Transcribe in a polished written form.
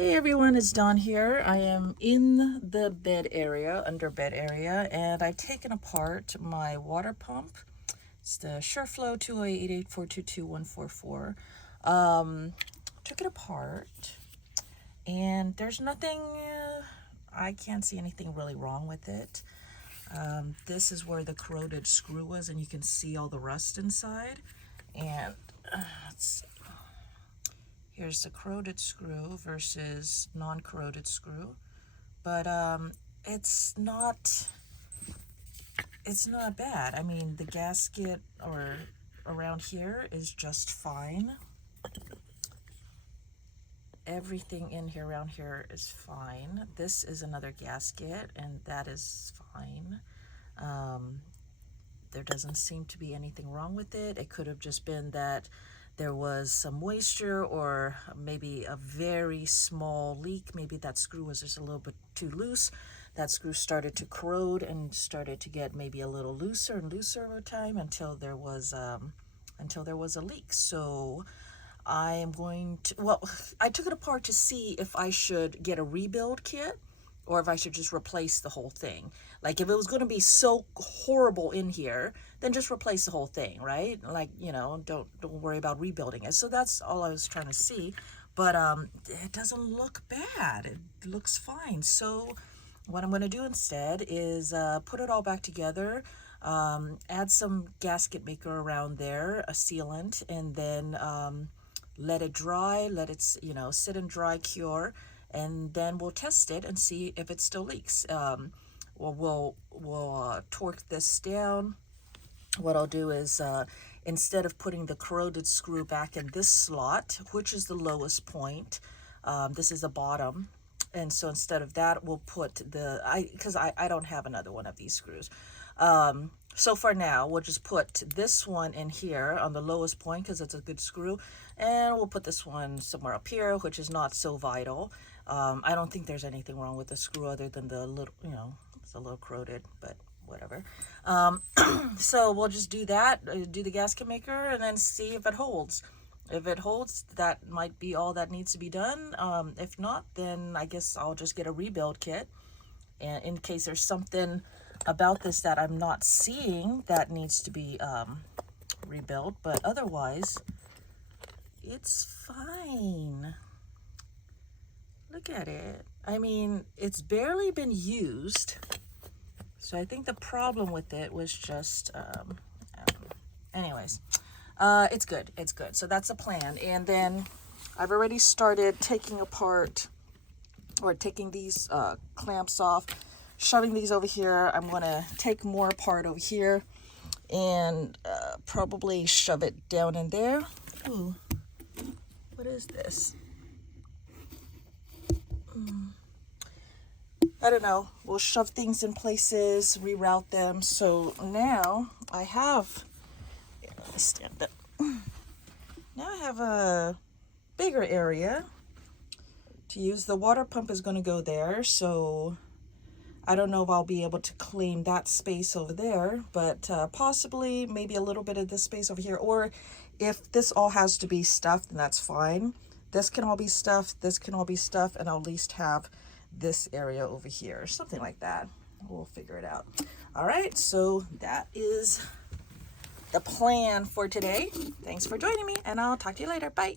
Hey everyone, it's Dawn here. I am in the bed area, under bed area, and I've taken apart my water pump. It's the SureFlow 20888422144. Took it apart, and there's nothing, I can't see anything really wrong with it. This is where the corroded screw was, and you can see all the rust inside. And let's here's the corroded screw versus non-corroded screw. But it's not bad. I mean, the gasket or around here is just fine. Everything in here around here is fine. This is another gasket and that is fine. There doesn't seem to be anything wrong with it. It could have just been that there was some moisture or maybe a very small leak. Maybe that screw was just a little bit too loose. That screw started to corrode and started to get maybe a little looser and looser over time until there was a leak. So I am going to, well, I took it apart to see if I should get a rebuild kit or if I should just replace the whole thing. Like if it was going to be so horrible in here, then just replace the whole thing, right? Like, you know, don't worry about rebuilding it. So that's all I was trying to see. But it doesn't look bad. It looks fine. So what I'm going to do instead is put it all back together, add some gasket maker around there, a sealant, and then let it dry, let it, sit and dry, cure, and then we'll test it and see if it still leaks. We'll torque this down. What I'll do is instead of putting the corroded screw back in this slot, which is the lowest point, this is the bottom. And so instead of that, we'll put because I don't have another one of these screws. So for now, we'll just put this one in here on the lowest point because it's a good screw. And we'll put this one somewhere up here, which is not so vital. I don't think there's anything wrong with the screw other than the little, it's a little corroded, but whatever. So we'll just do that, do the gasket maker, and then see if it holds. If it holds, that might be all that needs to be done. If not, then I guess I'll just get a rebuild kit. And in case there's something about this that I'm not seeing that needs to be rebuilt, but otherwise, it's fine. Look at it. I mean, it's barely been used. So I think the problem with it was just, anyways, it's good. It's good. So that's a plan. And then I've already started taking apart or taking these clamps off, shoving these over here. I'm going to take more apart over here and probably shove it down in there. Ooh, what is this? I don't know. We'll shove things in places, reroute them. So now I have, let me stand up. Now I have a bigger area to use. The water pump is going to go there. So I don't know if I'll be able to claim that space over there, but possibly maybe a little bit of this space over here. Or if this all has to be stuffed, then that's fine. This can all be stuffed. This can all be stuffed. And I'll at least have this area over here, something like that. We'll figure it out. All right, so that is the plan for today. Thanks for joining me, and I'll talk to you later. Bye.